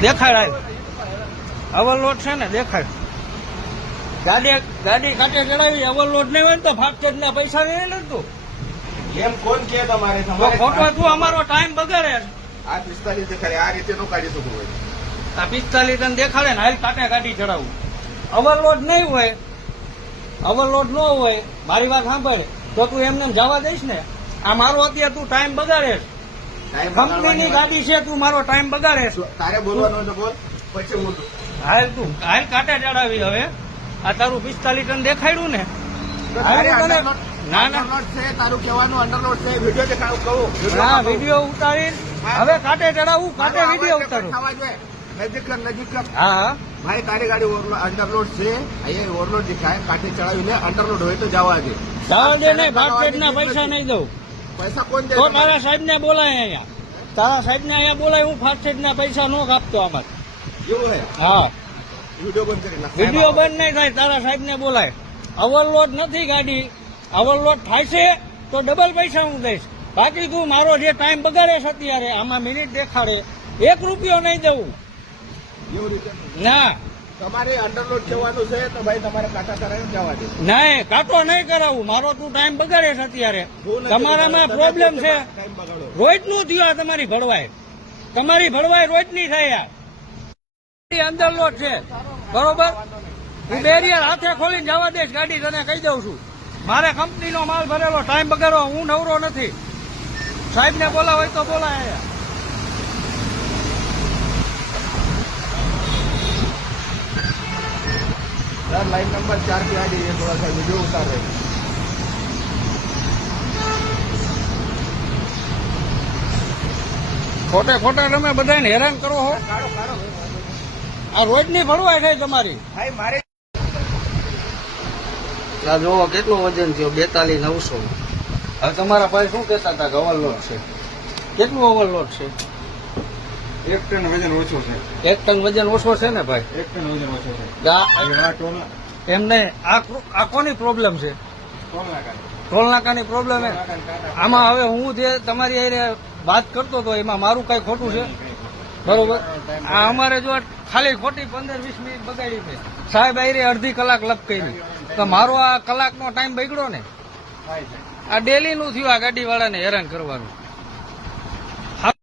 દેખાડ ઓવરલોડ છે ને દેખાડ ગાડી કાંટે ચડાવી ઓવરલોડ નહીં હોય ને તો ફાસ્ટેગ ના પૈસા નહીં લેતું એમ કોણ કે તમારે ખોટો તું અમારો ટાઈમ બગાડે આ 45 દેખાડે આ રીતે નો કાઢી શકું હોય આ 45 તને દેખાડે ને હાલ કાંટે ગાડી ચડાવું ઓવરલોડ નહીં હોય ઓવરલોડ ન હોય મારી વાત સાંભળે તો તું એમને જવા દઈશ ને આ મારો અત્યારે તું ટાઈમ બગાડે કંપનીની ગાડી છે તું મારો ટાઈમ બગાડે તારે બોલવાનું છે બોલ પછી હું હાલ તું હાલ કાંટે ચડાવી હવે આ તારું 45 ટન દેખાડ્યું ને ના ના તારું કહેવાનું અંડરલોડ છે વિડીયો દેખાડું કહું ના વિડીયો ઉતારી હવે કાંટે ચડાવું કાંટે વિડીયો ઉતારું નજીક હા ભાઈ તારી ગાડી અંડરલોડ છે અહીંયા ઓવરલોડ દેખાય કાંઠે ચડાવીને અંડરલોડ હોય તો જવા દે નહીં ફાસ્ટેગ ના પૈસા નહીં દઉં પૈસા કોણ દે તો તારા સાહેબ ને બોલાય અહીંયા તારા સાહેબ ને અહીંયા બોલાય હું ફાસ્ટેગ ના પૈસા નો કાપતો આમાં એવું હે હા વિડીયો બંધ કરી નાખ વિડીયો બંધ નહીં થાય તારા સાહેબ ને બોલાય ઓવરલોડ નથી ગાડી ઓવરલોડ થાય છે તો ડબલ પૈસા હું દઈશ બાકી તું મારો જે ટાઈમ બગાડે છે અત્યારે આમાં મિનિટ દેખાડે 1 રૂપિયો નહીં દઉં એવું રીતે ના તમારે અંડરલોડ કહેવાનું છે તો ભાઈ તમારે કાંટા કરાવીને જવા દે નહીં કાંટો નહીં કરાવું મારો તું ટાઈમ બગાડે છે અત્યારે તમારામાં પ્રોબ્લેમ છે ટાઈમ બગાડો રોજ નું થયું તમારી ભળવાય રોજ ની થાય યાર અંદર લોટ છે બરોબર હું બેરિયર હાથે ખોલીને જવા દઈશ ગાડી તને કહી દઉં છું મારે કંપનીનો માલ ભરેલો ટાઈમ બગાડો હું નવરો નથી સાહેબ ને બોલાવ હોય તો બોલાય लाइन नंबर 4 की गाड़ी है थोड़ा सा वीडियो उतार रहे ખોટે તમે બધાને હેરાન કરો છો આ રોજની ભરવાય થાય તમારી ભાઈ મારે આ જોવો કેટલું વજન થયો 42,900 હવે તમારા ભાઈ શું કહેતા હતા કે ઓવરલોડ છે કેટલું ઓવરલોડ છે 1 ટન વજન ઓછો છે 1 ટન વજન ઓછો છે ને ભાઈ 1 ટન વજન ઓછો છે એમને આ કોની પ્રોબ્લેમ છે ટોલ નાકાની પ્રોબ્લેમ હે આમાં હવે હું જે તમારી હારે વાત કરતો હતો એમાં મારું કઈ ખોટું છે બરોબર આ અમારે જો ખાલી ખોટી 15-20 મિનિટ બગાડી છે સાહેબ આયરે અડધી કલાક લપ કરી તો મારો આ કલાકનો ટાઈમ બગડ્યો ને આ ડેલી નું થયું આ ગાડી વાળાને હેરાન કરવાનું